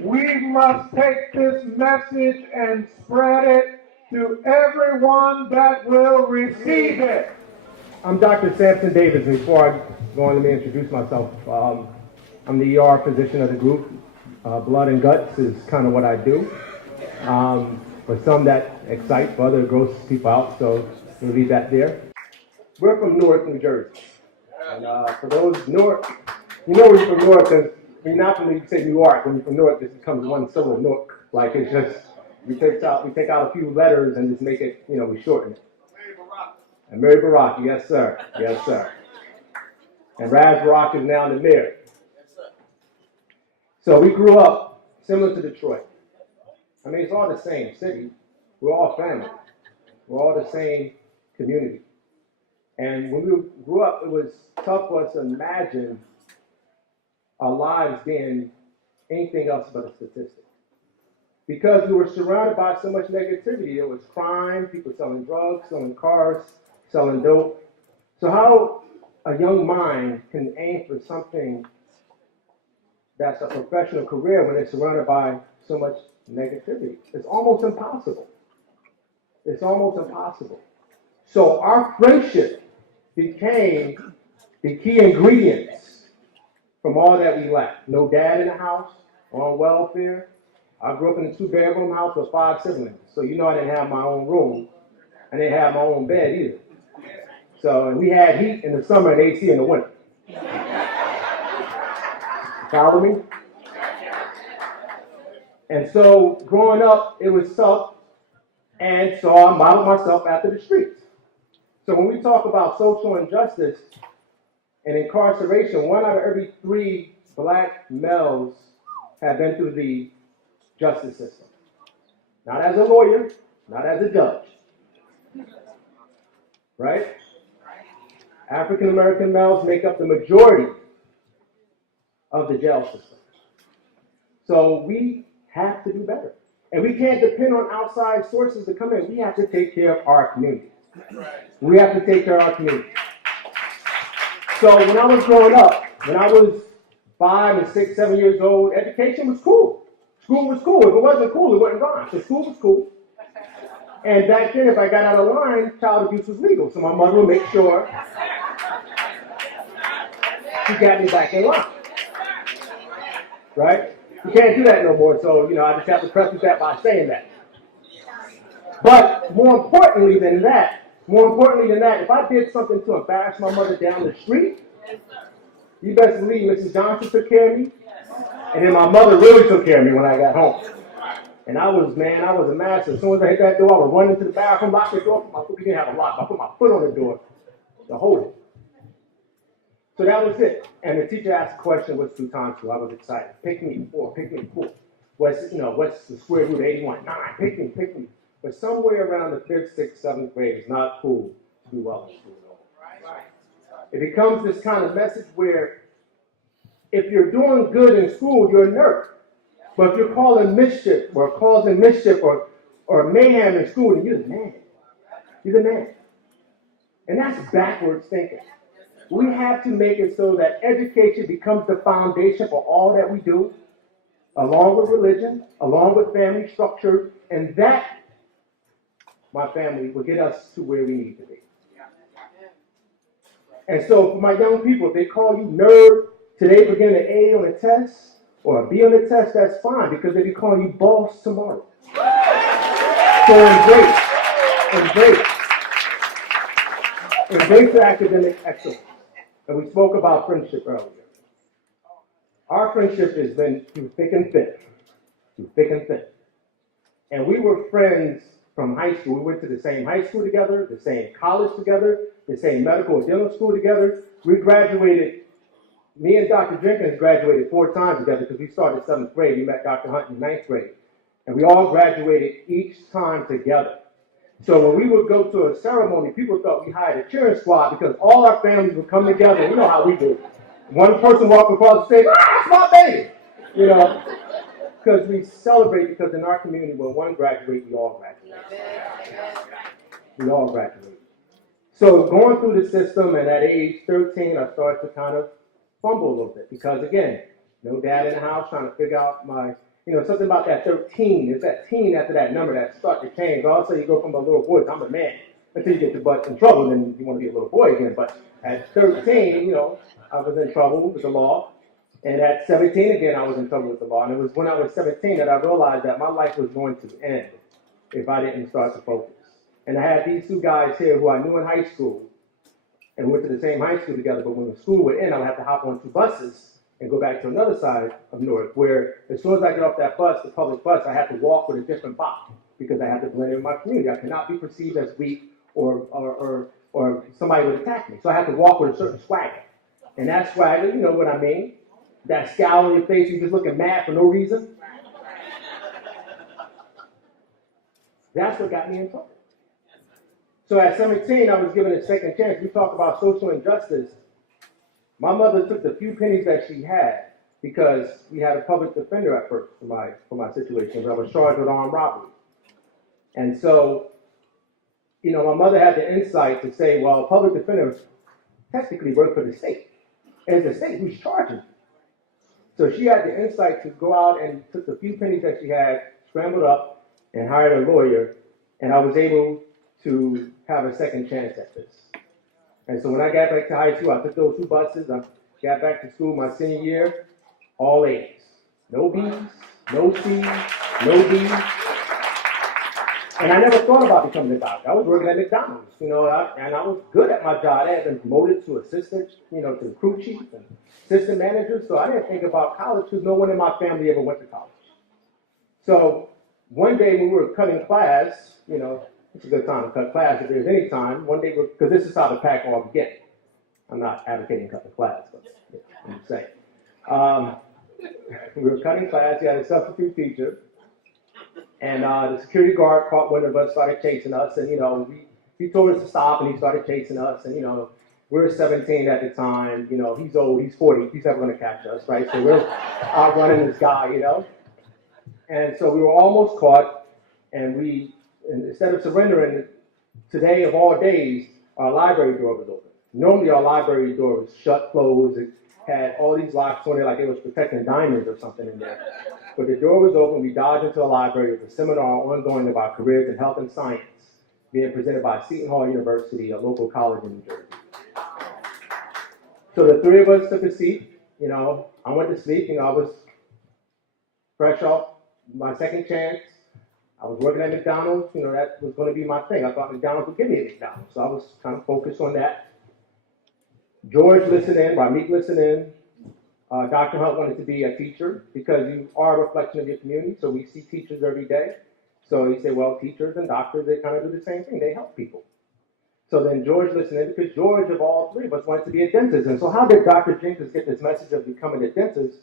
We must take this message and spread it to everyone that will receive it. I'm Dr. Sampson Davis. Before I go on, let me introduce myself. I'm the ER physician of the group. Blood and guts is kind of what I do. For some that excites, for others it grosses people out, so we'll leave that there. We're from Newark, New Jersey. And for those Newark, you know we're from Newark because we're not from, you say New York. When you're from Newark, this becomes one syllable, Newark. Like it's just, we take out a few letters and just make it, we shorten it. And Mary Baraki, yes sir, yes sir. And Raz Barak is now the mayor. So we grew up similar to Detroit. I mean, it's all the same city. We're all family. We're all the same community. And when we grew up, it was tough for us to imagine our lives being anything else but a statistic. Because we were surrounded by so much negativity. There was crime, people selling drugs, selling cars, selling dope. So how a young mind can aim for something that's a professional career when it's surrounded by so much negativity? It's almost impossible. It's almost impossible. So our friendship became the key ingredients from all that we lacked. No dad in the house, on welfare. I grew up in a 2-bedroom house with 5 siblings. So you know I didn't have my own room. I didn't have my own bed either. So we had heat in the summer and AC in the winter. Follow me? And so growing up, it was tough. And so I modeled myself after the streets. So when we talk about social injustice and incarceration, 1 out of every 3 black males have been through the justice system. Not as a lawyer, not as a judge. Right? African American males make up the majority of the jail system. So we have to do better. And we can't depend on outside sources to come in. We have to take care of our community. We have to take care of our community. So when I was growing up, when I was 5 and 6, 7 years old, education was cool. School was cool. If it wasn't cool, it wasn't gone. So school was cool. And back then, if I got out of line, child abuse was legal. So my mother would make sure she got me back in line. Right? You can't do that no more. So, I just have to preface that by saying that. But more importantly than that, if I did something to embarrass my mother down the street, you best believe Mrs. Johnson took care of me. And then my mother really took care of me when I got home. And I was a master. As soon as I hit that door, I would run into the bathroom, lock the door. We didn't have a lock. I put my foot on the door to hold it. So that was it. And the teacher asked a question, what's 2 times 2? I was excited. Pick me 4, pick me 4. What's the square root of 81? 9, pick me. But somewhere around the 5th, 6th, 7th grade, it's not cool to do well in school. It becomes this kind of message where if you're doing good in school, you're a nerd. But if you're causing mischief or mayhem in school, then you're the man. You're the man. And that's backwards thinking. We have to make it so that education becomes the foundation for all that we do, along with religion, along with family structure, and that, my family, will get us to where we need to be. And so for my young people, if they call you nerd, today begin an A on a test or a B on a test, that's fine, because they'll be calling you boss tomorrow. So embrace the academic excellence. And we spoke about friendship earlier. Our friendship has been through thick and thin. And we were friends from high school. We went to the same high school together, the same college together, the same medical and dental school together. We graduated, me and Dr. Jenkins graduated 4 times together because we started 7th grade. We met Dr. Hunt in 9th grade. And we all graduated each time together. So when we would go to a ceremony, people thought we hired a cheering squad because all our families would come together. You know how we do. One person walked across the stage, that's my baby! Because we celebrate, because in our community, when one graduates, we all graduate. We all graduate. So going through the system, and at age 13, I started to kind of fumble a little bit because, again, no dad in the house, trying to figure out my something about that 13. It's that teen after that number that starts to change. All of a sudden you go from a little boy to I'm a man. Until you get your butt in trouble, then you want to be a little boy again. But at 13, I was in trouble with the law. And at 17, again, I was in trouble with the law. And it was when I was 17 that I realized that my life was going to end if I didn't start to focus. And I had these two guys here who I knew in high school and went to the same high school together. But when the school would end, I would have to hop on 2 buses and go back to another side of Newark, where as soon as I get off that bus, the public bus, I had to walk with a different bop because I had to blend in with my community. I could not be perceived as weak or somebody would attack me. So I had to walk with a certain swagger. And that swagger, you know what I mean? That scowl on your face, you just looking mad for no reason. That's what got me in trouble. So at 17, I was given a second chance. We talk about social injustice. My mother took the few pennies that she had because we had a public defender at first for my situation. I was charged with armed robbery. And so, my mother had the insight to say, well, public defenders technically work for the state. And it's the state who's charging. So she had the insight to go out and took the few pennies that she had, scrambled up, and hired a lawyer. And I was able to have a second chance at this. And so when I got back to high school, I took those 2 buses. I got back to school my senior year, all A's. No B's, no C's, no D's. And I never thought about becoming a doctor. I was working at McDonald's, and I was good at my job. I had been promoted to assistant, to crew chief and assistant manager. So I didn't think about college because no one in my family ever went to college. So one day when we were cutting class, it's a good time to cut class if there's any time. One day, because this is how the pack all began. I'm not advocating cutting class, but I'm just saying. We were cutting class. We had a substitute teacher. And the security guard caught one of us, started chasing us, and he told us to stop, and he started chasing us, and we were 17 at the time. He's old, he's 40, he's never going to catch us, right? So we're outrunning this guy, And so we were almost caught, and instead of surrendering, today of all days, our library door was open. Normally our library door was shut, closed. It had all these locks on it like it was protecting diamonds or something in there. But the door was open. We dodged into the library. It was a seminar ongoing about careers in health and science being presented by Seton Hall University, a local college in New Jersey. So the 3 of us took a seat. I went to sleep. I was fresh off my second chance. I was working at McDonald's. That was going to be my thing. I thought McDonald's would give me a McDonald's. So I was kind of focused on that. George listened in, Ramik listened in. Dr. Hunt wanted to be a teacher because you are a reflection of your community. So we see teachers every day. So he said, well, teachers and doctors, they kind of do the same thing. They help people. So then George listened in because George, of all 3 of us, wanted to be a dentist. And so how did Dr. Jenkins get this message of becoming a dentist?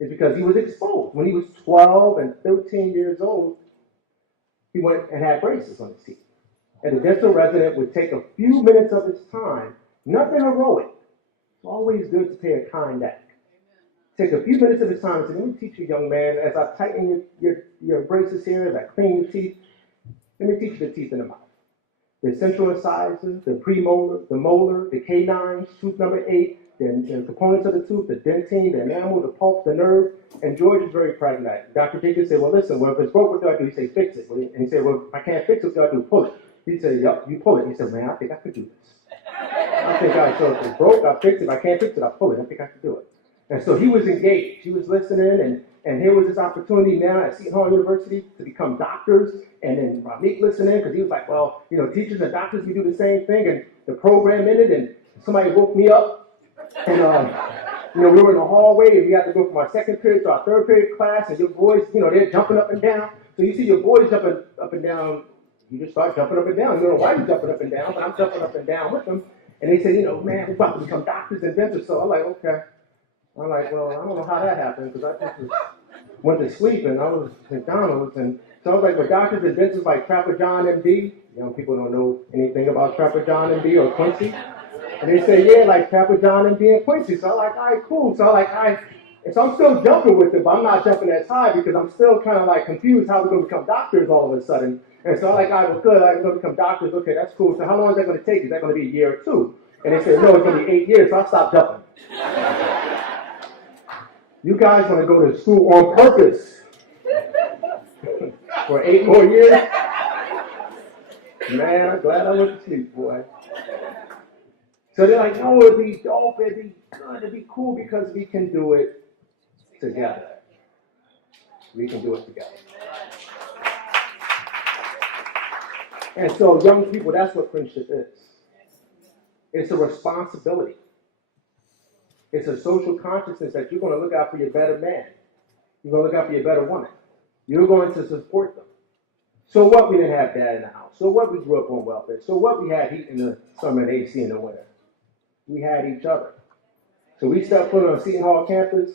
Is because he was exposed. When he was 12 and 13 years old, he went and had braces on his teeth. And the dental resident would take a few minutes of his time, nothing heroic. It's always good to pay a kind act. Take a few minutes of his time and say, let me teach you, young man, as I tighten your braces here, as I clean your teeth, let me teach you the teeth in the mouth. The central incisors, the premolar, the molar, the canines, tooth number 8, the components of the tooth, the dentine, the enamel, the pulp, the nerve. And George is very pragmatic. Dr. Jenkins said, well, listen, if it's broke, what do I do? He said, fix it. And he said, well, if I can't fix it, what do I do? Pull it. He said, yep, you pull it. He said, man, I think I could do this. I think so if it's broke, I'll fix it. If I can't fix it, I'll pull it. I think I can do it. And so he was engaged. He was listening, and here was this opportunity now at Seton Hall University to become doctors. And then Ramik listening, because he was like, well, teachers and doctors, we do the same thing. And the program ended, and somebody woke me up. And, we were in the hallway, and we had to go from our second period to our third period class. And your boys, they're jumping up and down. So you see your boys jumping up and down. You just start jumping up and down. You don't know why you're jumping up and down, but I'm jumping up and down with them. And they said, man, we're about to become doctors and dentists. So I'm like, okay. I'm like, well, I don't know how that happened because I just went to sleep and I was at McDonald's. And so I was like, well, doctors and dentists like Trapper John MD. Young people don't know anything about Trapper John MD or Quincy. And they say, yeah, like Trapper John MD and Quincy. So I'm like, all right, cool. So and so I'm still jumping with it, but I'm not jumping as high because I'm still kind of like confused how we're going to become doctors all of a sudden. And so I'm like, all right, well, good. I'm going to become doctors. Okay, that's cool. So how long is that going to take? Is that going to be a year or 2? And they said, no, it's going to be 8 years. So I stopped jumping. You guys want to go to school on purpose. for 8 more years. Man, I'm glad I went to sleep, boy. So they're like, no, it'd be dope, it'd be good, it'd be cool because we can do it together. We can do it together. And so, young people, that's what friendship is. It's a responsibility. It's a social consciousness that you're going to look out for your better man. You're going to look out for your better woman. You're going to support them. So what, we didn't have dad in the house. So what, we grew up on welfare. So what, we had heat in the summer and AC in the winter. We had each other. So we stepped foot on Seton Hall campus,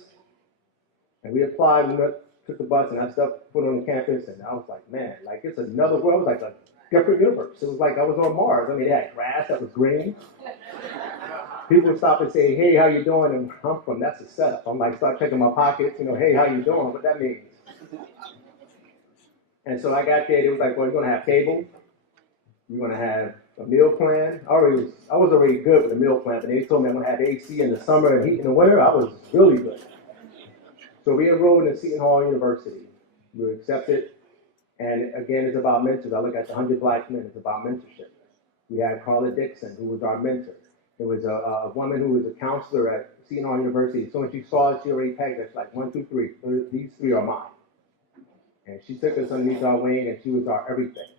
and we applied, we took the bus, and I stepped foot on the campus, and I was like, man, like it's another world. It was like a different universe. It was like I was on Mars. I mean, they had grass that was green. People would stop and say, hey, how you doing? And I'm from, that's a setup. I'm like, start checking my pockets, hey, how you doing? What that means. And so I got there, it was like, well, you're going to have cable. You're going to have a meal plan. I was already good with the meal plan, but they told me I'm going to have AC in the summer and heat in the winter. I was really good. So we enrolled in Seton Hall University. We were accepted. And again, it's about mentors. I look at the 100 Black Men. It's about mentorship. We had Carla Dixon, who was our mentor. There was a woman who was a counselor at Seton Hall University. As soon as she saw us, she already pegged us like 1, 2, 3. These 3 are mine. And she took us underneath our wing, and she was our everything.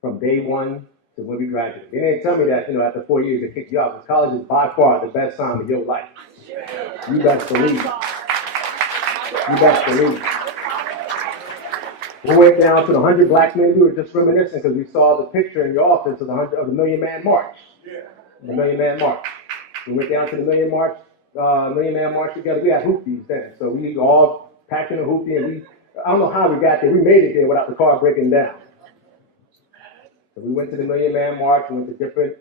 From day one to when we graduated. They didn't tell me that, after 4 years they kicked you out, because college is by far the best time of your life. You best believe. You best believe. We went down to the 100 Black Men. We were just reminiscing because we saw the picture in your office of the Million Man March. The Million Man March. We went down to the Million Man March together. We had hoopties then, so we all packed in a hoopty, and I don't know how we got there. We made it there without the car breaking down. So we went to the Million Man March. We went to different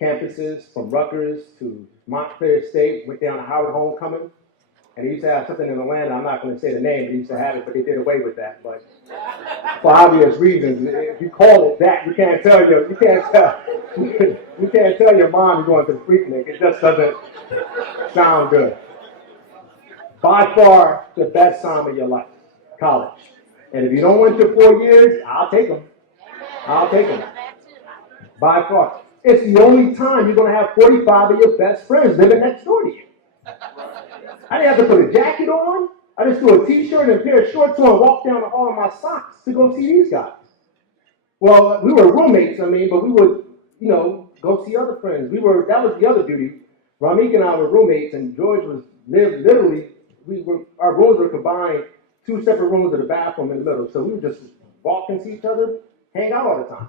campuses, from Rutgers to Montclair State. Went down to Howard Homecoming. And they used to have something in Atlanta. I'm not going to say the name. They used to have it, but they did away with that. But for obvious reasons, if you call it that, you can't tell your mom you're going to the Freaknik. It just doesn't sound good. By far the best time of your life, college. And if you don't went to 4 years, I'll take them. I'll take them. By far. It's the only time you're going to have 45 of your best friends living next door to you. I didn't have to put a jacket on. I just threw a t-shirt and a pair of shorts on and walked down the hall in my socks to go see these guys. Well, we were roommates, but we would, go see other friends. That was the other beauty. Ramik and I were roommates, and George literally, our rooms were combined, 2 separate rooms with a bathroom in the middle. So we would just walk and see each other, hang out all the time.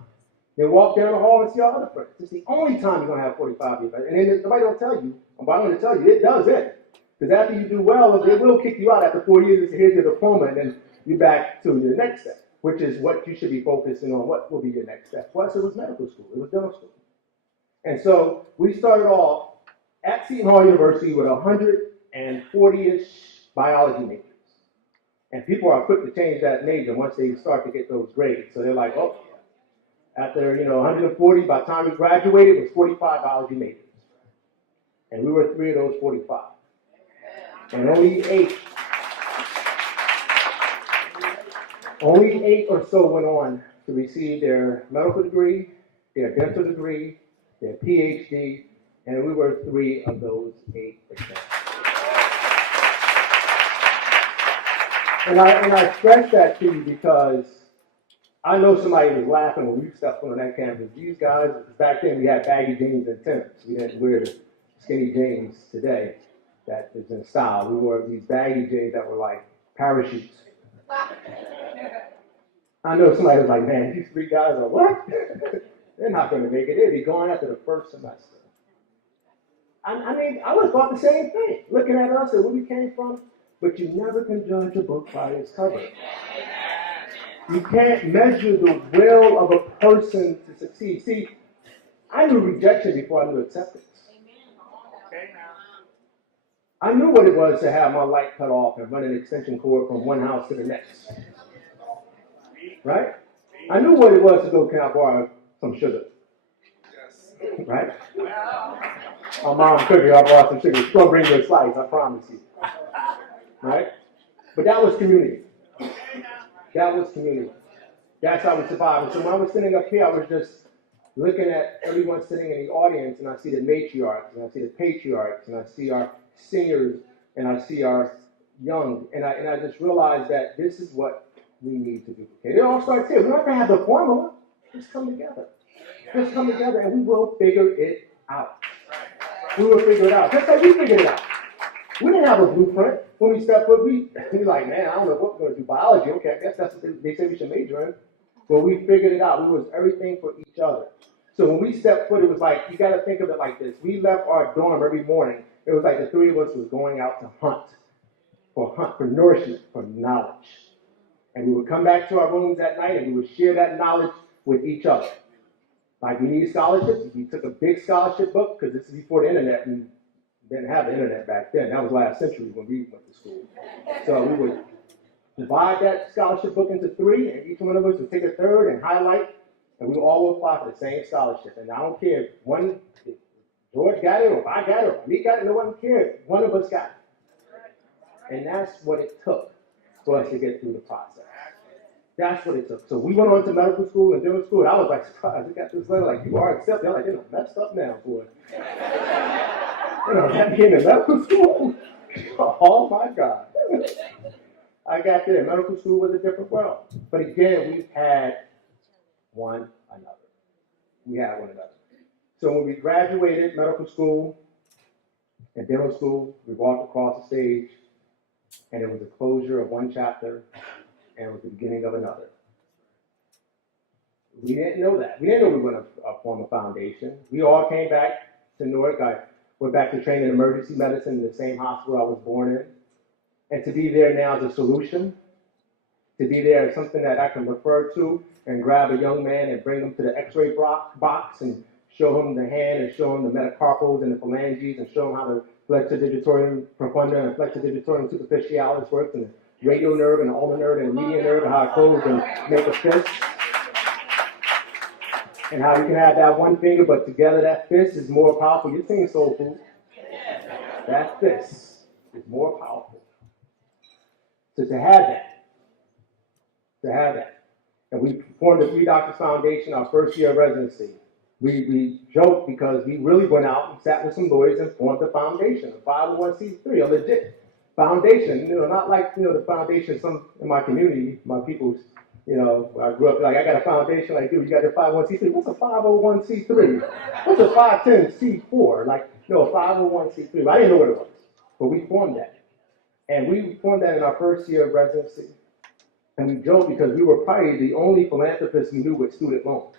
Then walk down the hall and see our other friends. It's the only time you're going to have 45 years. And then somebody don't tell you, but I'm going to tell you, it does it. Because after you do well, they will kick you out after 4 years and say, here's your diploma, and then you're back to your next step, which is what you should be focusing on. What will be your next step? For us, it was medical school. It was dental school. And so we started off at Seton Hall University with 140-ish biology majors. And people are quick to change that major once they start to get those grades. So they're like, oh, after 140, by the time we graduated, it was 45 biology majors. And we were 3 of those 45. And only 8 or so went on to receive their medical degree, their dental degree, their PhD, and we were 3 of those 8%. And I stress that to you because I know somebody was laughing when we stepped on that campus. These guys, back then we had baggy jeans and Timbs. We didn't wear the skinny jeans today that is in style. We wore these baggy jeans that were like parachutes. I know somebody was like, man, these 3 guys are what? They're not going to make it. They'll be gone after the first semester. I mean, I would have thought the same thing, looking at us and where we came from. But you never can judge a book by its cover. You can't measure the will of a person to succeed. See, I knew rejection before I knew acceptance. I knew what it was to have my light cut off and run an extension cord from one house to the next. Right? I knew what it was to go, can I borrow some sugar? Right? My mom cooking, I brought some sugar. She's going to bring you a slice, I promise you. Right? But that was community. That was community. That's how we survived. And so when I was sitting up here, I was just looking at everyone sitting in the audience, and I see the matriarchs, and I see the patriarchs, and I see our seniors, and I see our young, and I just realized that this is what we need to duplicate. It all starts here. We don't have to have the formula. Just come together. Just come together, and we will figure it out. We will figure it out. Just like we figured it out. We didn't have a blueprint when we stepped foot. We like, man, I don't know what we're going to do. Biology, okay, I guess that's what they say we should major in. But we figured it out. We was everything for each other. So when we stepped foot, it was like, you got to think of it like this. We left our dorm every morning. It was like the three of us was going out to hunt for nourishment, for knowledge. And we would come back to our rooms at night and we would share that knowledge with each other. Like we need scholarships. We took a big scholarship book because this is before the internet. We didn't have the internet back then. That was last century when we went to school. So we would divide that scholarship book into three, and each one of us would take a third and highlight, and we all would apply for the same scholarship. And I don't care if George got it, or if I got it, or if me got it, no one cared. One of us got it. And that's what it took for us to get through the process. That's what it took. So we went on to medical school and dental school, and I was like surprised. We got this letter like, you are accepted. I'm like, they're messed up now, boy. That being in medical school? Oh my God. I got there. Medical school was a different world. But again, we had one another. We had one another. So when we graduated medical school and dental school, we walked across the stage, and it was the closure of one chapter, and it was the beginning of another. We didn't know that. We didn't know we were going to form a foundation. We all came back to Newark. I went back to train in emergency medicine in the same hospital I was born in. And to be there now is a solution. To be there is something that I can refer to and grab a young man and bring him to the x-ray box and show him the hand and show him the metacarpals and the phalanges and show him how the flexor digitorum profunda and flexor digitorum superficialis works and the radial nerve and the ulnar nerve and the median nerve and how it goes and make a fist. And how you can have that one finger, but together that fist is more powerful. You're singing soul food. That fist is more powerful. So to have that, and we formed the Three Doctors Foundation our first year of residency. We joked because we really went out and sat with some lawyers and formed the foundation, a 501c3, a legit foundation. Not like the foundation some in my community, my people's. I grew up like I got a foundation like, dude, you got your 501c3. What's a 501c3? What's a 510c4? A 501c3. I didn't know what it was, but we formed that. And we formed that in our first year of residency. And we joked because we were probably the only philanthropists we knew with student loans.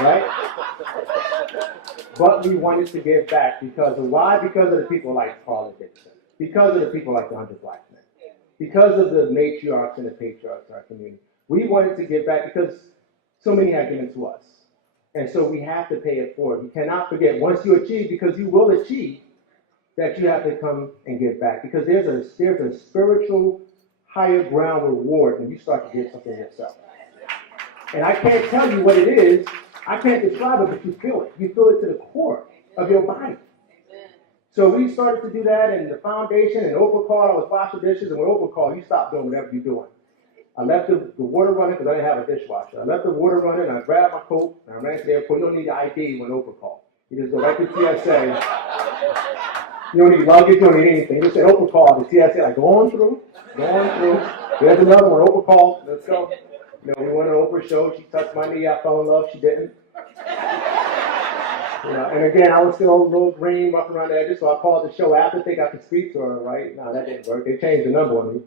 Right? But we wanted to give back because of why? Because of the people like Carla Dixon. Because of the people like the 100 Black Men. Because of the matriarchs and the patriarchs in our community. We wanted to give back because so many have given to us. And so we have to pay it forward. You cannot forget, once you achieve, because you will achieve, that you have to come and give back. Because there's a spiritual higher ground reward when you start to give something yourself. And I can't tell you what it is. I can't describe it, but you feel it. You feel it to the core of your body. So we started to do that in the foundation, and Oprah called, I was washing dishes, and when Oprah called, you stop doing whatever you're doing. I left the water running because I didn't have a dishwasher. I left the water running, and I grabbed my coat, and I ran to the airport. You don't need the ID when Oprah called. You just go right to TSA. You don't need luggage, you don't need anything. You just say Oprah called, the TSA, like, go on through. There's another one, Oprah called, let's go. We went on Oprah's show, she touched my knee, I fell in love, she didn't. And again, I was still a little green, rough around the edges, so I called the show after, think I could speak to her, right? No, that didn't work. They changed the number on me.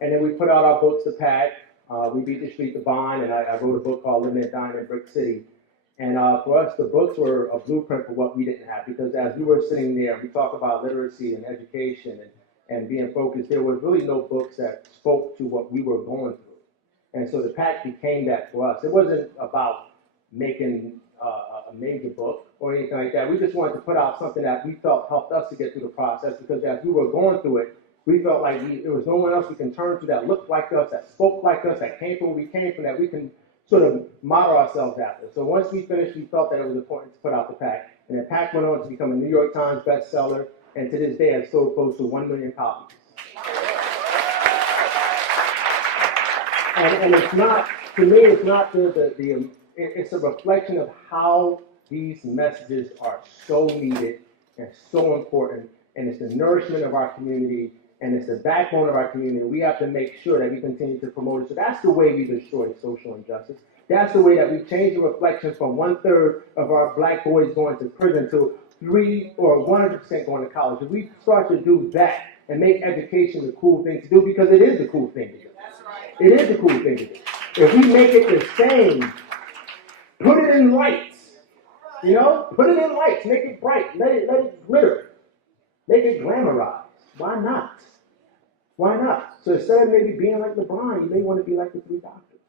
And then we put out our books to PAC. We beat the street to bond, and I wrote a book called Living and Dying in Brick City. And for us, the books were a blueprint for what we didn't have, because as we were sitting there, we talked about literacy and education and being focused. There was really no books that spoke to what we were going through. And so the PAC became that for us. It wasn't about making a major book or anything like that. We just wanted to put out something that we felt helped us to get through the process, because as we were going through it, we felt like there was no one else we can turn to that looked like us, that spoke like us, that came from where we came from, that we can sort of model ourselves after. So once we finished, we felt that it was important to put out the PAC. And the PAC went on to become a New York Times bestseller, and to this day has sold close to 1 million copies. And it's not, to me, it's not it's a reflection of how these messages are so needed and so important, and it's the nourishment of our community, and it's the backbone of our community. We have to make sure that we continue to promote it. So that's the way we destroy social injustice. That's the way that we change the reflection from 1/3 of our black boys going to prison to 3 or 100% going to college. If we start to do that and make education the cool thing to do, because it is the cool thing to do. It is the cool thing to do. If we make it the same, put it in lights, put it in lights, make it bright, let it glitter, make it glamorized. Why not? Why not? So instead of maybe being like LeBron, you may want to be like the 3 doctors.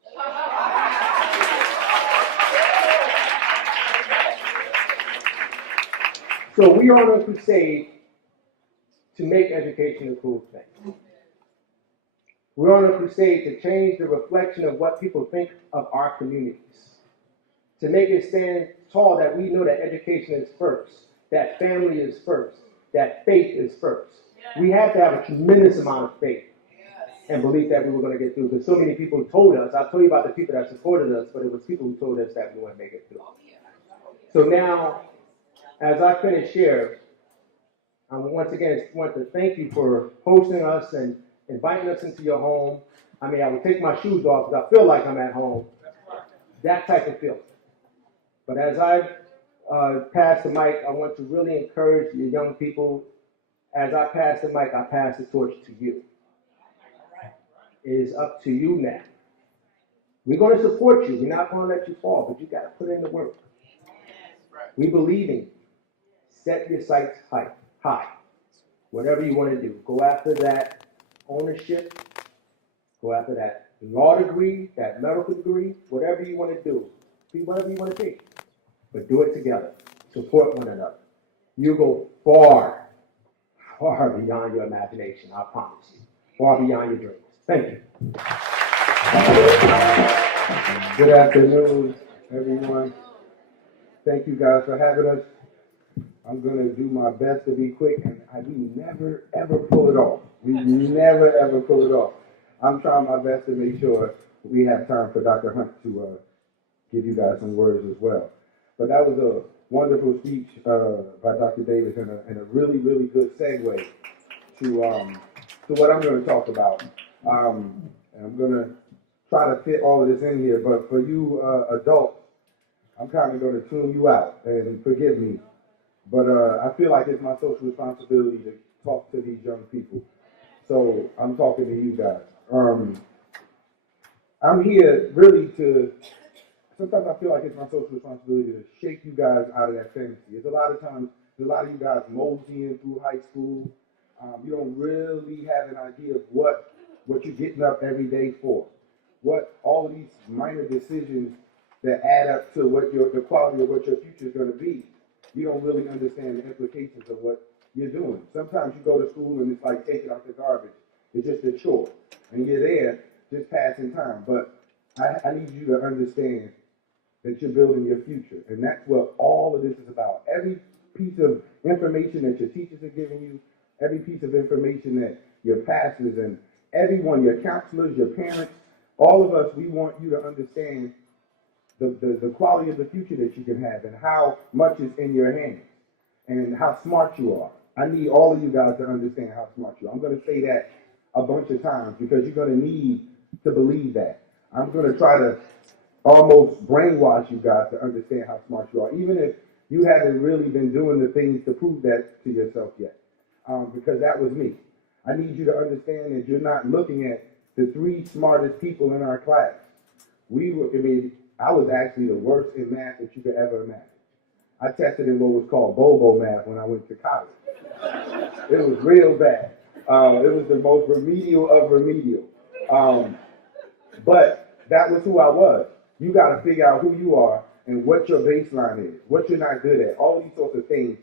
So we are on a crusade to make education a cool thing. We're on a crusade to change the reflection of what people think of our communities. To make it stand tall that we know that education is first, that family is first, that faith is first. We have to have a tremendous amount of faith and belief that we were going to get through. Because so many people told us, I told you about the people that supported us, but it was people who told us that we wouldn't make it through. So now, as I finish here, I once again want to thank you for hosting us and inviting us into your home. I mean, I would take my shoes off because I feel like I'm at home. That type of feeling. But as I pass the mic, I want to really encourage the young people. As I pass the mic, I pass the torch to you. It is up to you now. We're going to support you. We're not going to let you fall, but you got to put in the work. We believe in you. Set your sights high. Whatever you want to do. Go after that ownership. Go after that law degree, that medical degree, whatever you want to do. Be whatever you want to be. But do it together. Support one another. You go far, far beyond your imagination, I promise you. Far beyond your dreams. Thank you. Good afternoon, everyone. Thank you guys for having us. I'm going to do my best to be quick, and we never, ever pull it off. We never, ever pull it off. I'm trying my best to make sure we have time for Dr. Hunt to give you guys some words as well. But that was a wonderful speech by Dr. Davis and a really, really good segue to what I'm going to talk about. And I'm going to try to fit all of this in here, but for you adults, I'm kind of going to tune you out, and forgive me. But I feel like it's my social responsibility to talk to these young people. So I'm talking to you guys. I'm here really sometimes I feel like it's my social responsibility to shake you guys out of that fantasy. There's a lot of times, a lot of you guys moseying through high school. You don't really have an idea of what you're getting up every day for. What all of these minor decisions that add up to the quality of what your future is going to be. You don't really understand the implications of what you're doing. Sometimes you go to school and it's like taking out the garbage. It's just a chore. And you're there just passing time. But I need you to understand that you're building your future. And that's what all of this is about. Every piece of information that your teachers are giving you, every piece of information that your pastors and everyone, your counselors, your parents, all of us, we want you to understand the quality of the future that you can have and how much is in your hands and how smart you are. I need all of you guys to understand how smart you are. I'm going to say that a bunch of times because you're going to need to believe that. I'm going to try to almost brainwash you guys to understand how smart you are, even if you haven't really been doing the things to prove that to yourself yet, because that was me. I need you to understand that you're not looking at the 3 smartest people in our class. I was actually the worst in math that you could ever imagine. I tested in what was called Bobo math when I went to college. It was real bad. It was the most remedial of remedial. But that was who I was. You got to figure out who you are and what your baseline is, what you're not good at, all these sorts of things.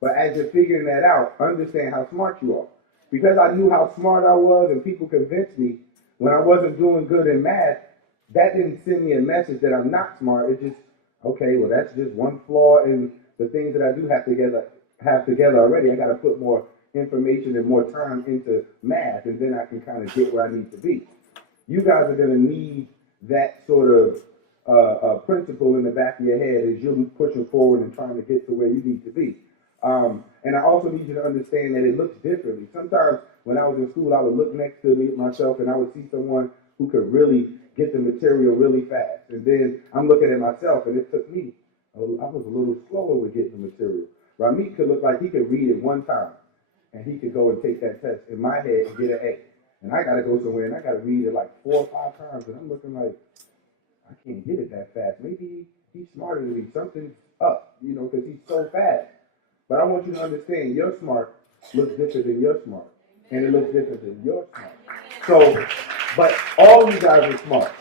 But as you're figuring that out, understand how smart you are. Because I knew how smart I was and people convinced me when I wasn't doing good in math, that didn't send me a message that I'm not smart. It just, okay, well, that's just one flaw in the things that I do have together already. I got to put more information and more time into math, and then I can kind of get where I need to be. you guys are going to need that sort of principle in the back of your head as you're pushing forward and trying to get to where you need to be. And I also need you to understand that it looks differently. Sometimes when I was in school, I would look next to me myself and I would see someone who could really get the material really fast. And then I'm looking at myself and it took me, I was a little slower with getting the material. Ramit could look like he could read it one time and he could go and take that test in my head and get an A. And I got to go somewhere and I got to read it like 4 or 5 times and I'm looking like, I can't get it that fast. Maybe he's smarter than me. Something's up, because he's so fast. But I want you to understand your smart looks different than your smart. And it looks different than your smart. So, but all you guys are smart.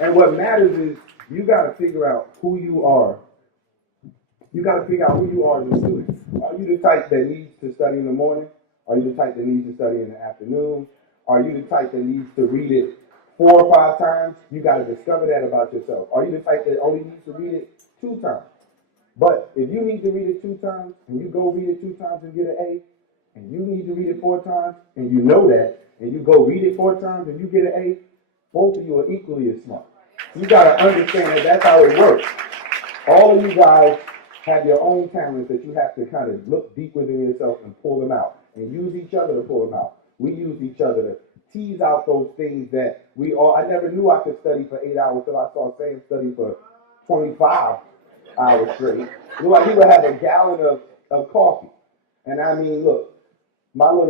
And what matters is you got to figure out who you are. You got to figure out who you are as a student. Are you the type that needs to study in the morning? Are you the type that needs to study in the afternoon? Are you the type that needs to read it 4 or 5 times? You got to discover that about yourself. Are you the type that only needs to read it 2 times? But if you need to read it 2 times and you go read it 2 times and get an A, and you need to read it 4 times and you know that, and you go read it 4 times and you get an A, both of you are equally as smart. You got to understand that that's how it works. All of you guys have your own talents that you have to kind of look deep within yourself and pull them out and use each other to pull them out. We use each other to tease out those things that I never knew I could study for 8 hours until I saw Sam study for 25 hours straight. It was like he would have a gallon of coffee. And I mean, look, I'm not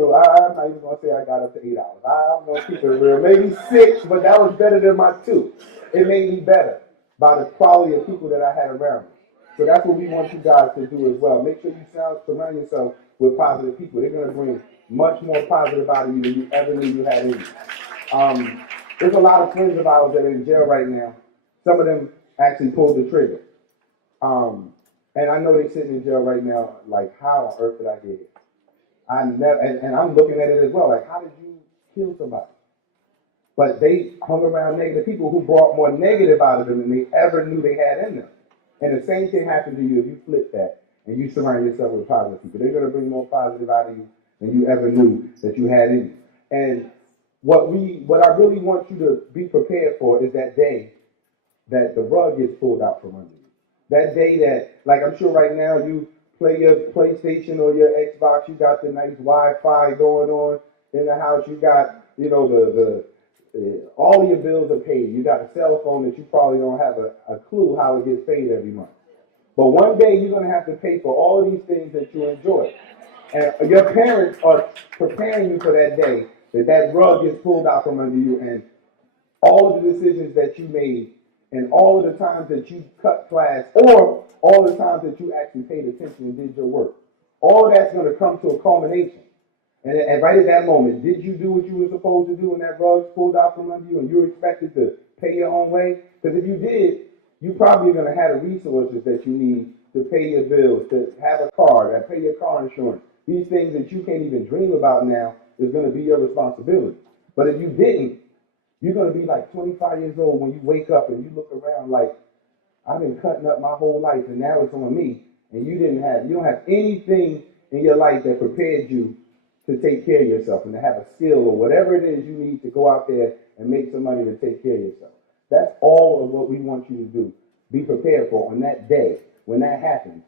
even going to say I got up to 8 hours. I'm going to keep it real. Maybe 6, but that was better than my 2. It made me better by the quality of people that I had around me. So that's what we want you guys to do as well. Make sure you surround yourself with positive people. They're going to bring much more positive out of you than you ever knew you had in you. There's a lot of friends of ours that are in jail right now. Some of them actually pulled the trigger. And I know they're sitting in jail right now, like, how on earth did I get here? I never, and I'm looking at it as well, like, how did you kill somebody? But they hung around negative people who brought more negative out of them than they ever knew they had in them. And the same thing happened to you if you flip that and you surround yourself with positive people. They're going to bring more positive out of you than you ever knew that you had in you. And what I really want you to be prepared for is that day that the rug gets pulled out from under you. That day that, like I'm sure right now you play your PlayStation or your Xbox, you got the nice Wi-Fi going on in the house, you got, all of your bills are paid. You got a cell phone that you probably don't have a clue how it gets paid every month. But one day you're going to have to pay for all of these things that you enjoy. And your parents are preparing you for that day that rug gets pulled out from under you, and all of the decisions that you made and all of the times that you cut class or all the times that you actually paid attention and did your work. All of that's going to come to a culmination. And right at that moment, did you do what you were supposed to do when that rug's pulled out from under you and you were expected to pay your own way? Because if you did, you probably are going to have the resources that you need to pay your bills, to have a car, to pay your car insurance. These things that you can't even dream about now is going to be your responsibility. But if you didn't, you're going to be like 25 years old when you wake up and you look around like, I've been cutting up my whole life and now it's on me. And you don't have anything in your life that prepared you to take care of yourself and to have a skill or whatever it is you need to go out there and make some money to take care of yourself. That's all of what we want you to do. Be prepared for on that day when that happens.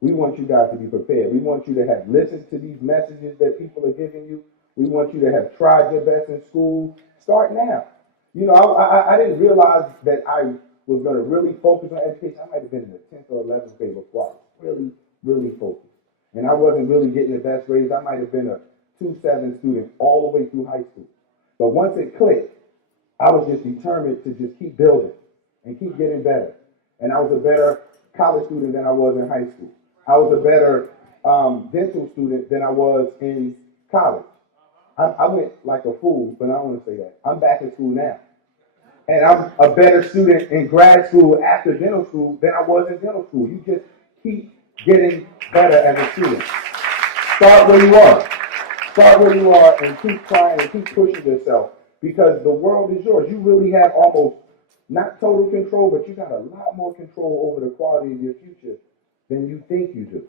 We want you guys to be prepared. We want you to have listened to these messages that people are giving you. We want you to have tried your best in school. Start now. I didn't realize that I was going to really focus on education. I might have been in the 10th or 11th grade before I was really, really focused. And I wasn't really getting the best grades. I might have been a 2.7 student all the way through high school. But once it clicked, I was just determined to just keep building and keep getting better. And I was a better college student than I was in high school. I was a better dental student than I was in college. I went like a fool, but I don't want to say that. I'm back in school now. And I'm a better student in grad school after dental school than I was in dental school. You just keep getting better as a student. Start where you are. Start where you are and keep trying and keep pushing yourself because the world is yours. You really have almost not total control, but you got a lot more control over the quality of your future than you think you do.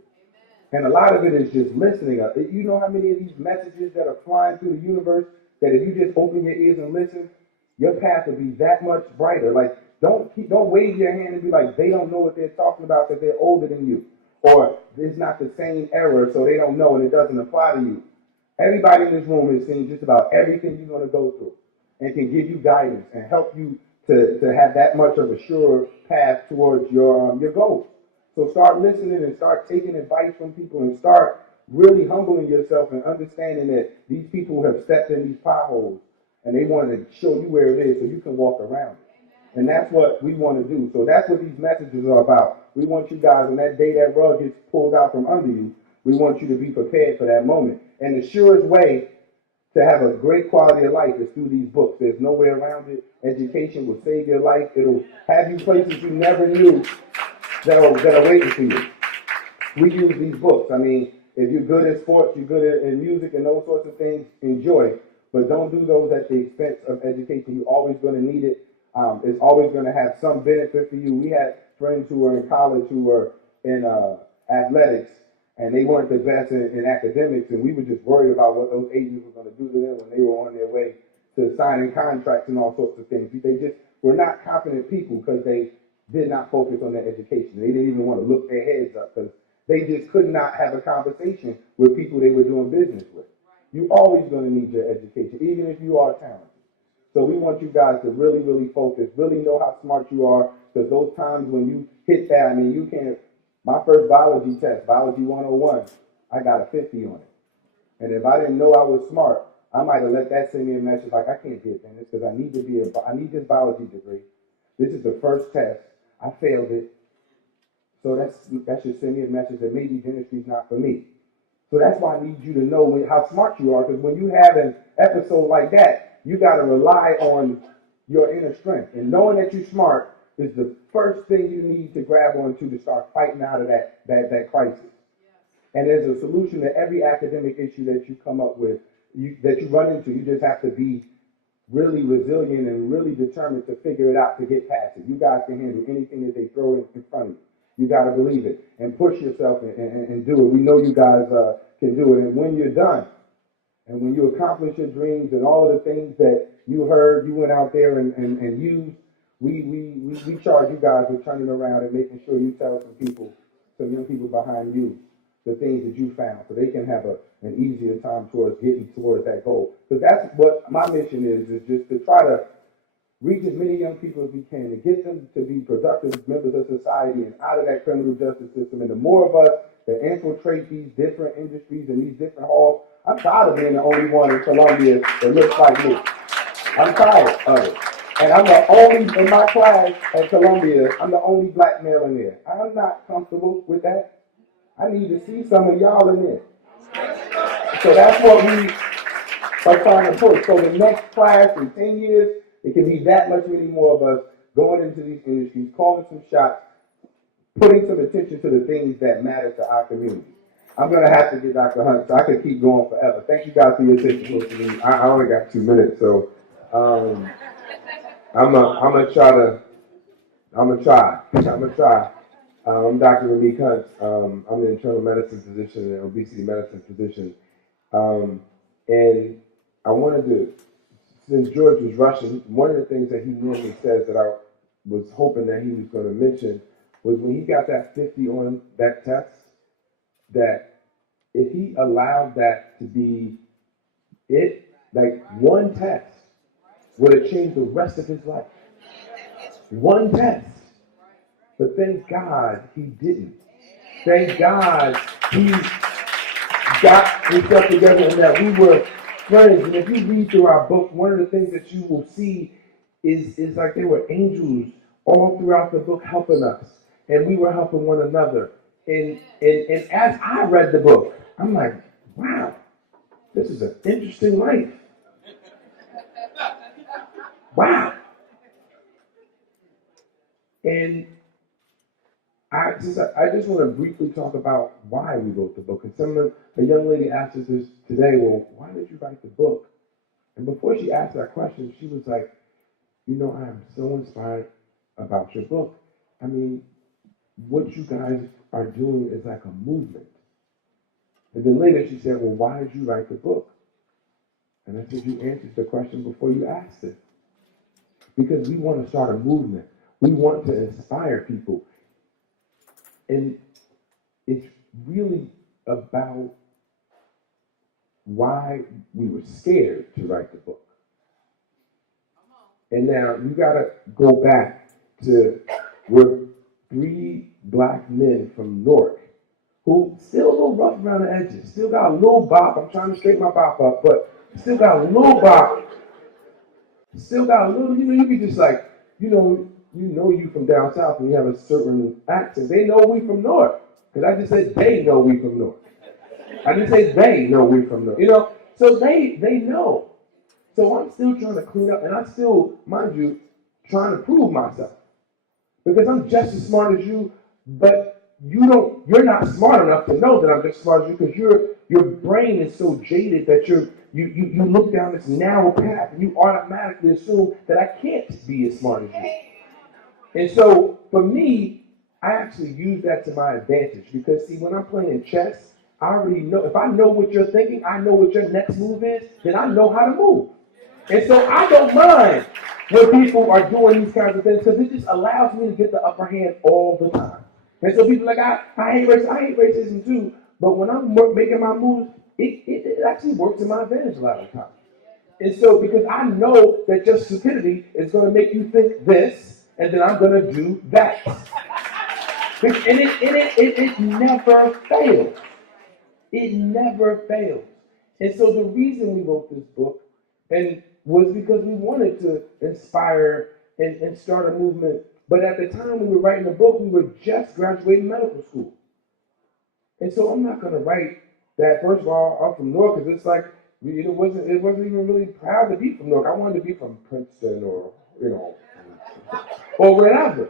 And a lot of it is just listening. You know how many of these messages that are flying through the universe that if you just open your ears and listen, your path will be that much brighter. Like, don't wave your hand and be like, they don't know what they're talking about because they're older than you. Or it's not the same era, so they don't know and it doesn't apply to you. Everybody in this room has seen just about everything you're going to go through and can give you guidance and help you to have that much of a sure path towards your goals. So start listening and start taking advice from people and start really humbling yourself and understanding that these people have stepped in these potholes and they want to show you where it is so you can walk around it. And that's what we want to do. So that's what these messages are about. We want you guys, on that day that rug gets pulled out from under you, we want you to be prepared for that moment. And the surest way to have a great quality of life is through these books. There's no way around it. Education will save your life. It'll have you places you never knew that are waiting for you. We use these books. I mean, if you're good at sports, you're good in music and those sorts of things, enjoy. But don't do those at the expense of education. You're always going to need it. It's always going to have some benefit for you. We had friends who were in college who were in athletics, and they weren't the best in academics, and we were just worried about what those agents were going to do to them when they were on their way to signing contracts and all sorts of things. They just were not confident people because they did not focus on their education. They didn't even want to look their heads up because they just could not have a conversation with people they were doing business with. You're always going to need your education, even if you are talented. So we want you guys to really, really focus, really know how smart you are, because those times when you hit that, I mean, you can't. My first biology test, Biology 101, I got a 50 on it. And if I didn't know I was smart, I might have let that send me a message like, I can't get this because I need this biology degree. This is the first test. I failed it. So that should send me a message that maybe dentistry is not for me. So that's why I need you to know how smart you are, because when you have an episode like that, you got to rely on your inner strength. And knowing that you're smart is the first thing you need to grab onto to start fighting out of that crisis. And there's a solution to every academic issue that you come up with, that you run into. You just have to be really resilient and really determined to figure it out to get past it. You guys can handle anything that they throw in front of you. You got to believe it and push yourself and do it. We know you guys can do it. And when you're done, and when you accomplish your dreams and all of the things that you heard, you went out there and used, we charge you guys with turning around and making sure you tell some young people behind you, the things that you found, so they can have an easier time towards getting towards that goal. Because that's what my mission is just to try to reach as many young people as we can and get them to be productive members of society and out of that criminal justice system. And the more of us that infiltrate these different industries and these different halls, I'm tired of being the only one in Columbia that looks like me. I'm tired of it. And I'm the only, in my class at Columbia, I'm the only black male in there. I'm not comfortable with that. I need to see some of y'all in there. So that's what we are trying to push. So the next class in 10 years, it can be that much many more of us going into these industries, calling some shots, putting some attention to the things that matter to our community. I'm going to have to get Dr. Hunt, so I could keep going forever. Thank you guys for your attention. I only got 2 minutes, so I'm gonna try. I'm Dr. Malik Hunt. I'm an internal medicine physician and obesity medicine physician. And I wanted to, since George was rushing, one of the things that he normally says that I was hoping that he was going to mention was when he got that 50 on that test, that if he allowed that to be it, like one test would have changed the rest of his life. One test. But thank God he didn't. Thank God he got himself together and that we were friends. And if you read through our book, one of the things that you will see is like there were angels all throughout the book helping us. And we were helping one another. And as I read the book, I'm like, wow, this is an interesting life. Wow. And I just want to briefly talk about why we wrote the book. And a young lady asked us this today, well, why did you write the book? And before she asked that question, she was like, I am so inspired about your book. I mean, what you guys are doing is like a movement. And then later she said, well, why did you write the book? And I said, you answered the question before you asked it. because we want to start a movement. We want to inspire people. And it's really about why we were scared to write the book. And now you got to go back to we're 3 black men from Newark who still a little rough around the edges, still got a little bop. I'm trying to straighten my bop up, but still got a little bop. Still got a little, you can just like, you from down south and you have a certain accent. They know we from Newark. Because I just said they know we from Newark. I didn't say they know we from Newark. So they know. So I'm still trying to clean up, and I'm still, mind you, trying to prove myself. Because I'm just as smart as you, but you're not smart enough to know that I'm just as smart as you, because your brain is so jaded that you look down this narrow path and you automatically assume that I can't be as smart as you. And so for me, I actually use that to my advantage, because see, when I'm playing chess, I already know, if I know what you're thinking, I know what your next move is, then I know how to move. And so I don't mind when people are doing these kinds of things, because it just allows me to get the upper hand all the time. And so people are like, I hate racism too, but when I'm making my moves, it actually works in my advantage a lot of the time. And so, because I know that your stupidity is going to make you think this, and then I'm going to do that. And it never fails. It never fails. And so the reason we wrote this book was because we wanted to inspire and start a movement. But at the time we were writing the book, we were just graduating medical school. And so I'm not going to write that, first of all, I'm from Newark, because it's like, it wasn't even really proud to be from Newark. I wanted to be from Princeton or wherever.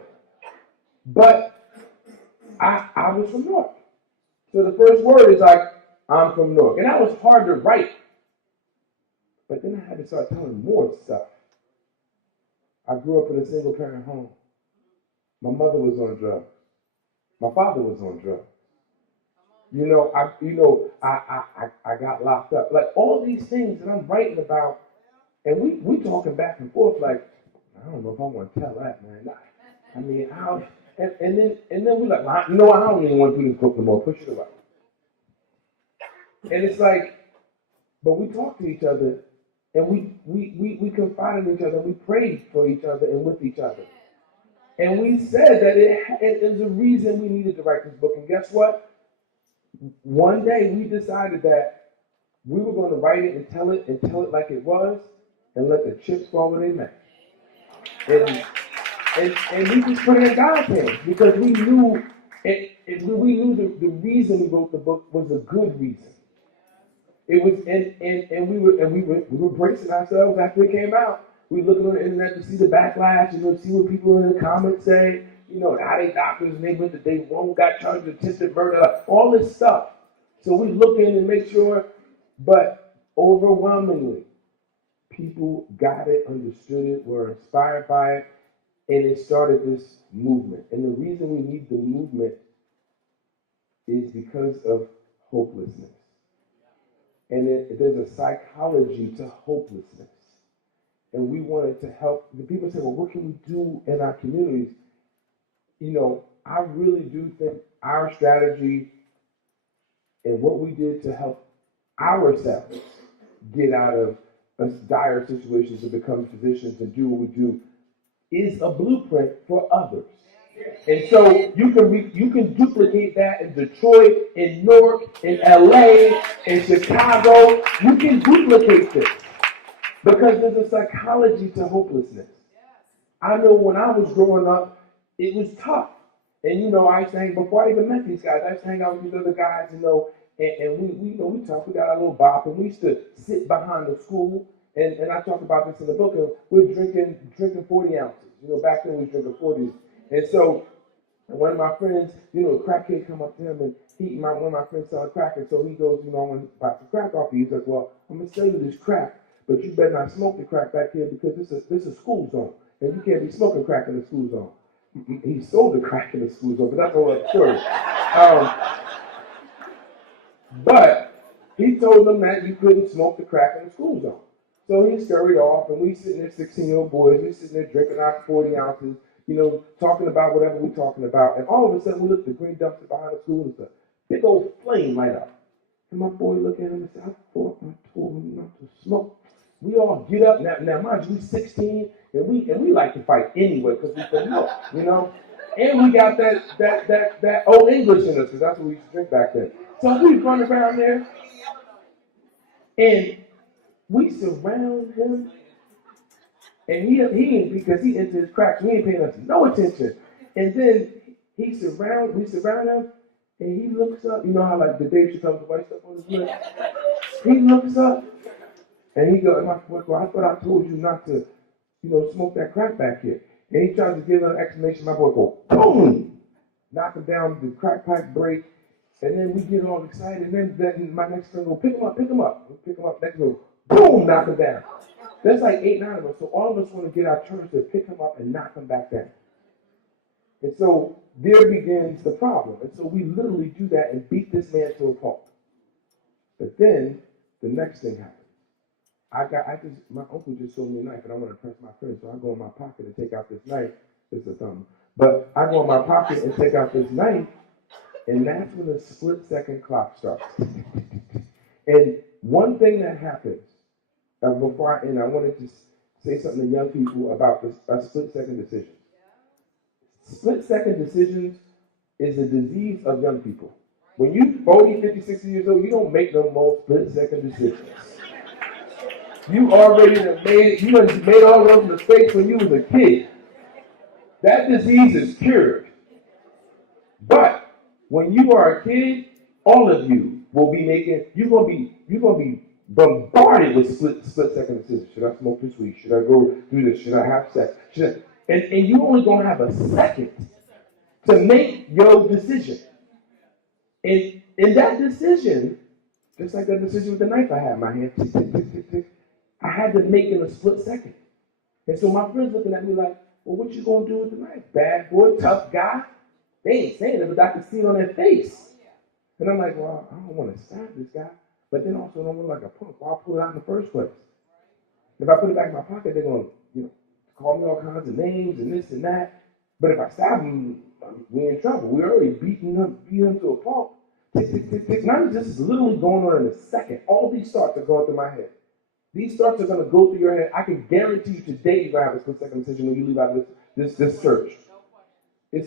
But I was from Newark. So the first word is like, I'm from Newark. And that was hard to write. But then I had to start telling more stuff. I grew up in a single parent home. My mother was on drugs. My father was on drugs. I got locked up. Like all these things that I'm writing about, and we talking back and forth like, I don't know if I want to tell that, man. I mean, how? And then we like, well, I don't even want to do this book no more. Push it away. And it's like, but we talk to each other, and we confide in each other, and we prayed for each other and with each other. And we said that it is a reason we needed to write this book. And guess what? One day we decided that we were going to write it and tell it like it was, and let the chips fall where they may. And we just put it in God's hands, because we knew the reason we wrote the book was a good reason. It was and we were bracing ourselves after it came out. We were looking on the internet to see the backlash, see what people in the comments say, how they doctors and they won't got charged with attempted murder, all this stuff. So we look in and make sure, but overwhelmingly, people got it, understood it, were inspired by it, and it started this movement. And the reason we need the movement is because of hopelessness. And there's a psychology to hopelessness. And we wanted to help. The people say, well, what can we do in our communities? I really do think our strategy and what we did to help ourselves get out of dire situations and become physicians and do what we do is a blueprint for others. And so you can duplicate that in Detroit, in Newark, in LA, in Chicago. You can duplicate this because there's a psychology to hopelessness. I know when I was growing up, it was tough. And I used to hang, before I even met these guys, I used to hang out with these other guys, and we talked, we got our little bop, and we used to sit behind the school, and I talk about this in the book, and we're drinking 40 ounces. Back then we was drinking 40s. And so one of my friends, a crack kid come up to him, and one of my friends selling crack, and so he goes, I want to buy some crack off you. He's like, well, I'm going to sell you this crack, but you better not smoke the crack back here, because this is a school zone, and you can't be smoking crack in the school zone. He sold the crack in the school zone, but that's a whole other story. But he told them that you couldn't smoke the crack in the school zone. So he scurried off, and we sitting there, 16-year-old boys, we sitting there drinking our 40 ounces, talking about whatever we talking about. And all of a sudden, we look at the green dumpster behind the school, and it's a big old flame light up. And my boy looked at him and said, I thought I told him not to smoke. We all get up. Now mind you, we 16, and we like to fight anyway, because we said, no, And we got that old English in us, because that's what we used to drink back then. So we run around there, and we surround him, and he because he into his cracks, we ain't paying us no attention. And then we surround him, and he looks up. You know how like the Dave Chappelle, the white stuff on his lip? He looks up, and he goes, I thought I told you not to, smoke that crack back here. And he tries to give an explanation. My boy go, boom, knock him down, the crack pipe break. And then we get all excited. And then my next friend go, pick him up. We pick him up. Next go, boom, knock him down. There's like 8, 9 of us. So all of us want to get our turns to pick him up and knock him back down. And so there begins the problem. And so we literally do that and beat this man to a pulp. But then the next thing happens. My uncle just sold me a knife, and I want to impress my friend, so I go in my pocket and take out this knife. It's a thumb. But I go in my pocket and take out this knife, and that's when the split-second clock starts. And one thing that happens, before I end, I wanted to say something to young people about split-second decisions. Split-second decisions is a disease of young people. When you 40, 50, 60 years old, you don't make no more split-second decisions. You already made all those mistakes when you was a kid. That disease is cured. But when you are a kid, all of you will be you're gonna be bombarded with split-second decisions. Should I smoke this week? Should I go do this? Should I have sex? And you only gonna have a second to make your decision. And in that decision, just like that decision with the knife I had in my hand, tick, tick, tick, tick, tick, I had to make in a split second. And so my friends looking at me like, well, what you gonna do with the knife? Bad boy, tough guy? They ain't saying it, but I can see it on their face. And I'm like, well, I don't want to stab this guy, but then also I don't want to look like a punk. Why pull it out in the first place? If I put it back in my pocket, they're gonna, call me all kinds of names and this and that. But if I stab him, we're in trouble. We're already beat him to a pulp. Tick, tick, tick, tick. Now this is literally going on in a second. All these thoughts are going through my head. These thoughts are going to go through your head. I can guarantee you today you're going to have a split-second decision when you leave out of this church. But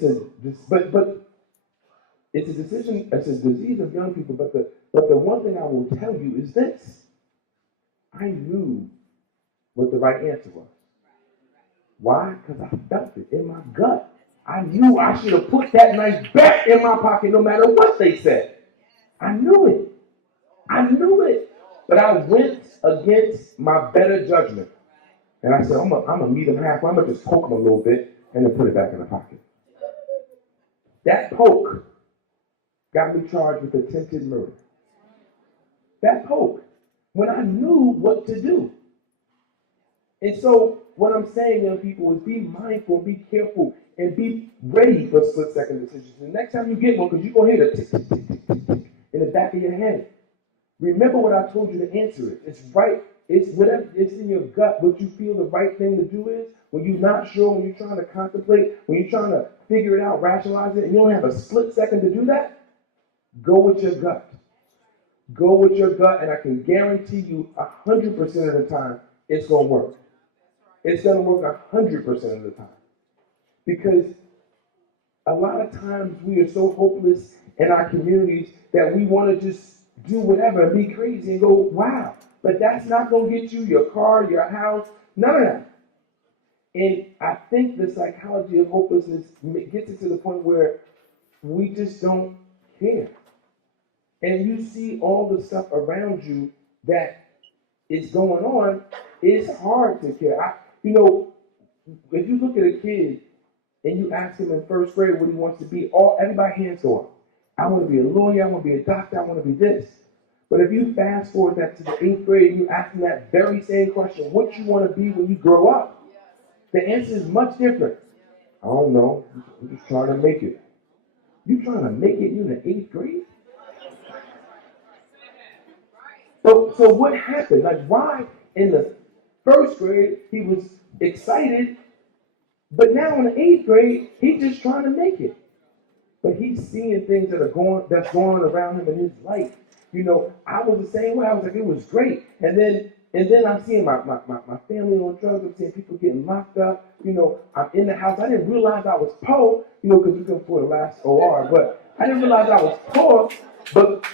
it's a decision. It's a disease of young people. But the one thing I will tell you is this: I knew what the right answer was. Why? Because I felt it in my gut. I knew I should have put that knife back in my pocket no matter what they said. I knew it. But I went against my better judgment. And I said, I'm going to meet him halfway. I'm going to just poke him a little bit and then put it back in the pocket. That poke got me charged with attempted murder. That poke, when I knew what to do. And so what I'm saying, young people, is be mindful, be careful, and be ready for split-second decisions. The next time you get one, because you're going to hear the tick, tick, tick, tick, tick, tick in the back of your head. Remember what I told you to answer it. It's right. It's whatever. It's in your gut. What you feel the right thing to do is. When you're not sure, when you're trying to contemplate, when you're trying to figure it out, rationalize it, and you don't have a split second to do that, go with your gut. Go with your gut, and I can guarantee you 100% of the time it's going to work. It's going to work 100% of the time. Because a lot of times we are so hopeless in our communities that we want to just do whatever and be crazy and go, wow. But that's not going to get you your car, your house, none of that. And I think the psychology of hopelessness gets it to the point where we just don't care. And you see all the stuff around you that is going on, it's hard to care. If you look at a kid and you ask him in first grade what he wants to be, everybody hands go up. I want to be a lawyer, I want to be a doctor, I want to be this. But if you fast forward that to the 8th grade and you ask them that very same question, what you want to be when you grow up, the answer is much different. I don't know. I'm just trying to make it. You trying to make it in the 8th grade? So what happened? Like, why in the First grade, he was excited, but now in the 8th grade, he's just trying to make it. But he's seeing things that's going on around him in his life. You know, I was the same way. I was like, it was great. And then I'm seeing my family on drugs. I'm seeing people getting locked up. You know, I'm in the house. I didn't realize I was poor, you know, because we couldn't afford the last OR. But I didn't realize I was poor. But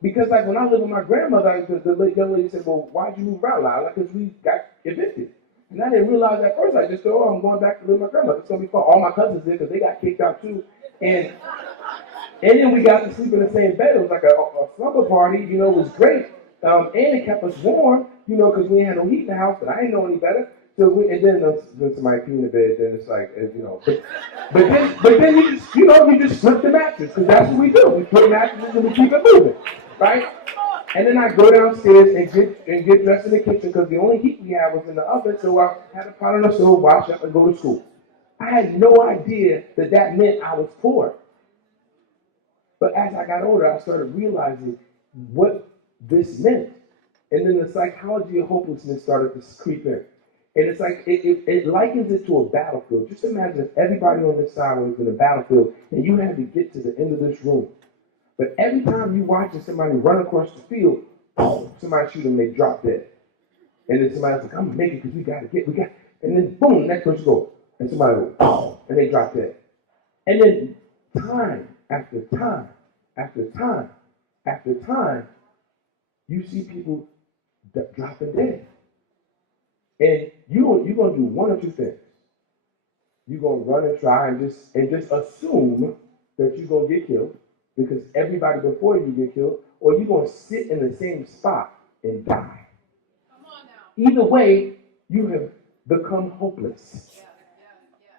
because like when I lived with my grandmother, the young lady said, well, why'd you move around a lot? Like, because we got evicted. And I didn't realize at first. I just thought, oh, I'm going back to live with my grandmother. It's going to be fun. All my cousins did because they got kicked out too. And then we got to sleep in the same bed. It was like a slumber party. You know, it was great. And it kept us warm, you know, because we had no heat in the house, but I didn't know any better. So and then somebody pee in the bed, then it's like, you know. But then you just flip the mattress, because that's what we do. We flip mattresses and we keep it moving, right? And then I go downstairs and get dressed in the kitchen, because the only heat we had was in the oven, so I had to pot on the stove, wash up, and go to school. I had no idea that meant I was poor. But as I got older, I started realizing what this meant. And then the psychology of hopelessness started to creep in. And it's like, it likens it to a battlefield. Just imagine if everybody on this side was in a battlefield and you had to get to the end of this room. But every time you watching somebody run across the field, boom, somebody shoot them, they drop dead. And then somebody's like, I'm going to make it because we got. And then boom, next person goes. And somebody goes, boom, and they drop dead. And then time after time after time after time, you see people dropping dead. And you're going to do one or two things. You're going to run and try and just assume that you're going to get killed because everybody before you get killed, or you're going to sit in the same spot and die. Come on now. Either way, you have become hopeless.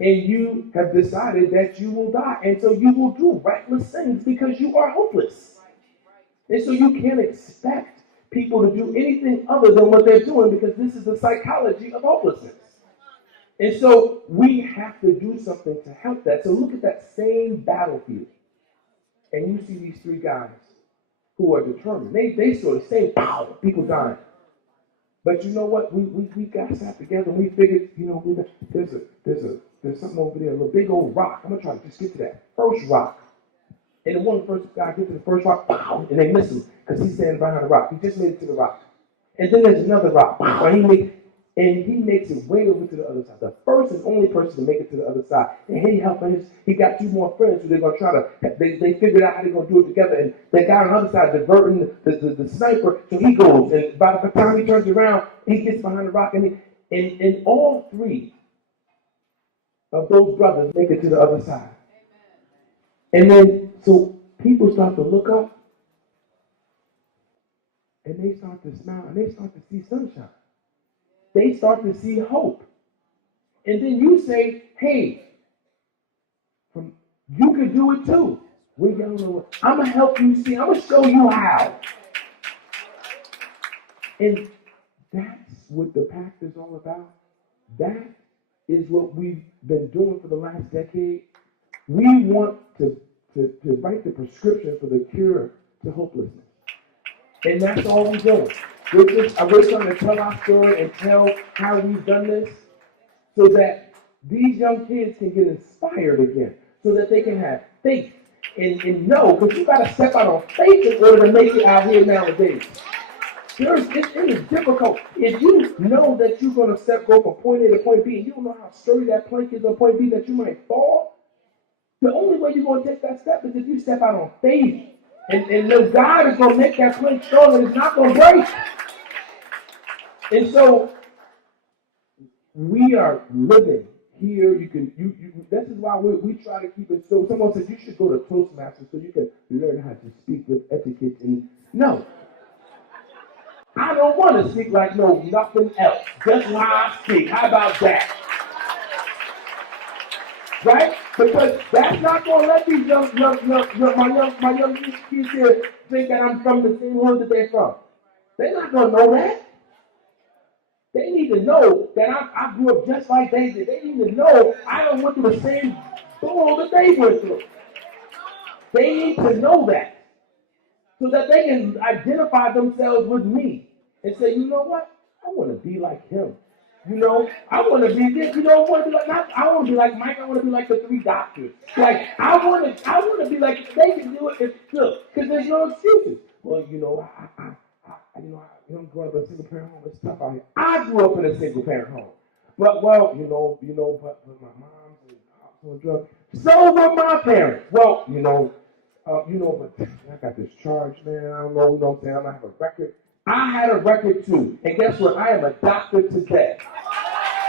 And you have decided that you will die. And so you will do reckless things because you are hopeless. And so you can't expect people to do anything other than what they're doing, because this is the psychology of hopelessness. And so we have to do something to help that. So look at that same battlefield. And you see these three guys who are determined. They saw the same power, people dying. But you know what? We got sat together and we figured, you know, there's something over there, a little big old rock. I'm gonna try to just get to that first rock. And the one first guy gets to the first rock, pow, and they miss him because he's standing behind the rock. He just made it to the rock. And then there's another rock, pow, and he makes it way over to the other side. The first and only person to make it to the other side. And he got two more friends who they're gonna try to. They figured out how they're gonna do it together. And the guy on the other side diverting the sniper, so he goes. And by the time he turns around, he gets behind the rock, and all three of those brothers make it to the other side. And then, so people start to look up, and they start to smile, and they start to see sunshine. They start to see hope. And then you say, hey, you can do it too. I'm going to help you see. I'm going to show you how. And that's what the pact is all about. That is what we've been doing for the last decade. We want to write the prescription for the cure to hopelessness. And that's all we're doing. We're trying to tell our story and tell how we've done this so that these young kids can get inspired again, so that they can have faith and know, because you got to step out on faith in order to make it out here nowadays. It is difficult. If you know that you're going to go from point A to point B, and you don't know how sturdy that plank is on point B, that you might fall, the only way you're going to take that step is if you step out on faith. And the God is going to make that plank strong, and it's not going to break. And so we are living here. This is why we try to keep it. So someone says you should go to Toastmasters so you can learn how to speak with etiquette. And no, I don't want to speak like nothing else. Just how I speak. How about that? Right? Because that's not going to let these my young kids here think that I'm from the same hood that they're from. They're not going to know that. They need to know that I grew up just like they did. They need to know I don't went through the same bull that they went through. They need to know that so that they can identify themselves with me and say, you know what? I want to be like him. You know, I want to be this. You know, I want to be like. I want to be like Mike. I want to be like the three doctors. Like I want to be like they can do it. Look, because there's no excuses. Well, you know, I'm growing up in a single parent home. It's tough out here. I grew up in a single parent home. But well, but my mom's and pops on drugs. So were my parents. Well, but I got this charge, man. I don't know, what I'm saying? I don't have a record. I had a record too. And guess what? I am a doctor today.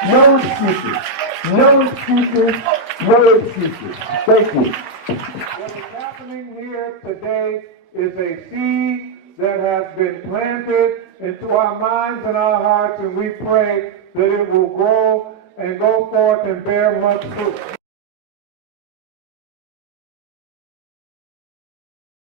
No excuses. No excuses. No excuses. Thank you. What is happening here today is a seed that has been planted into our minds and our hearts, and we pray that it will grow and go forth and bear much fruit.